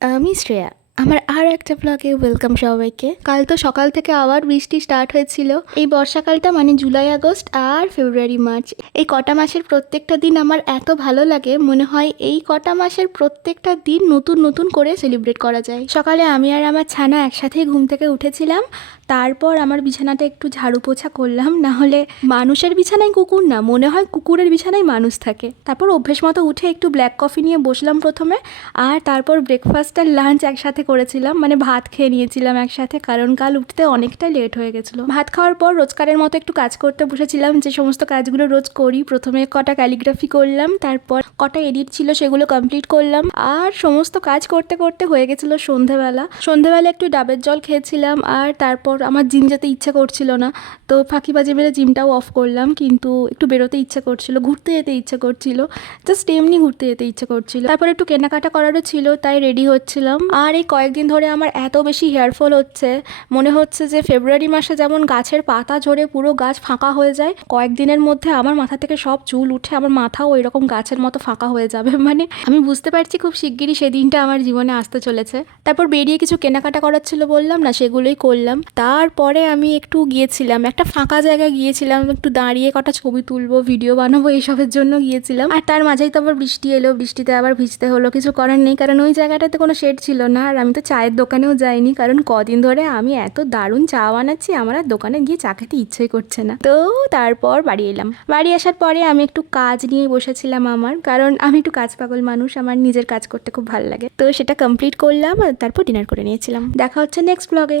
আমি শ্রেয়া। আমার আর একটা ব্লগে ওয়েলকাম সবাইকে। কাল তো সকাল থেকে আবার বৃষ্টি স্টার্ট হয়েছিল। এই বর্ষাকালটা মানে জুলাই আগস্ট আর ফেব্রুয়ারি মার্চ, এই কটা মাসের প্রত্যেকটা দিন আমার এত ভালো লাগে, মনে হয় এই কটা মাসের প্রত্যেকটা দিন নতুন নতুন করে সেলিব্রেট করা যায়। সকালে আমি আর আমার ছানা একসাথেই ঘুম থেকে উঠেছিলাম। তারপর আমার বিছানাটা একটু ঝাড়ু পোছা করলাম, না হলে মানুষের বিছানায় কুকুর না, মনে হয় কুকুরের বিছানায় মানুষ থাকে। তারপর অভ্যেস মতো উঠে একটু ব্ল্যাক কফি নিয়ে বসলাম প্রথমে, আর তারপর ব্রেকফাস্ট আর লাঞ্চ একসাথে করেছিলাম, মানে ভাত খেয়ে নিয়েছিলাম একসাথে, কারণ কাল উঠতে অনেকটা লেট হয়ে গেছিলো। ভাত খাওয়ার পর রোজকারের মতো একটু কাজ করতে বসেছিলাম, যে সমস্ত কাজগুলো রোজ করি। প্রথমে কটা ক্যালিগ্রাফি করলাম, তারপর কটা এডিট ছিল সেগুলো কমপ্লিট করলাম, আর সমস্ত কাজ করতে করতে হয়ে গেছিলো সন্ধেবেলা একটু ডাবের জল খেয়েছিলাম। আর তারপর আমার জিম যেতে ইচ্ছে করছিল না, তো ফাঁকিবাজি মেরে জিমটাও অফ করলাম। কিন্তু একটু বেরোতে ইচ্ছে করছিল, ঘুরতে যেতে ইচ্ছে করছিল, জাস্ট এমনি ঘুরতে যেতে ইচ্ছে করছিল। তারপর একটু কেনাকাটা করারও ছিল, তাই রেডি হচ্ছিলাম। আর এই কয়েকদিন ধরে আমার এত বেশি হেয়ারফল হচ্ছে, মনে হচ্ছে যে ফেব্রুয়ারি মাসে যেমন গাছের পাতা ঝরে পুরো গাছ ফাঁকা হয়ে যায়, কয়েকদিনের মধ্যে আমার মাথা থেকে সব চুল উঠে আমার মাথাও ওই রকম গাছের মতো ফাঁকা হয়ে যাবে। মানে আমি বুঝতে পারছি খুব শিগগিরই সেদিনটা আমার জীবনে আসতে চলেছে। তারপর বেরিয়ে কিছু কেনাকাটা করার ছিল বললাম না, সেগুলোই করলাম। তারপরে আমি একটু গিয়েছিলাম একটা ফাঁকা জায়গায়, গিয়েছিলাম একটু দাঁড়িয়ে কটা ছবি তুলবো, ভিডিও বানাবো, এইসবের জন্য গিয়েছিলাম। আর তার মাঝেই তো আবার বৃষ্টি এলো, বৃষ্টিতে আবার ভিজতে হলো, কিছু করার নেই, কারণ ওই জায়গাটাতে কোনো শেড ছিল না। আর আমি তো চায়ের দোকানেও যাইনি, কারণ কদিন ধরে আমি এত দারুণ চা বানাচ্ছি, আমার আর দোকানে গিয়ে চা খেতে ইচ্ছেই করছে না। তো তারপর বাড়ি এলাম। বাড়ি আসার পরে আমি একটু কাজ নিয়ে বসেছিলাম আমার, কারণ আমি একটু কাজ পাগল মানুষ, আমার নিজের কাজ করতে খুব ভালো লাগে। তো সেটা কমপ্লিট করলাম, আর তারপর ডিনার করে নিয়েছিলাম। দেখা হচ্ছে নেক্সট ব্লগে।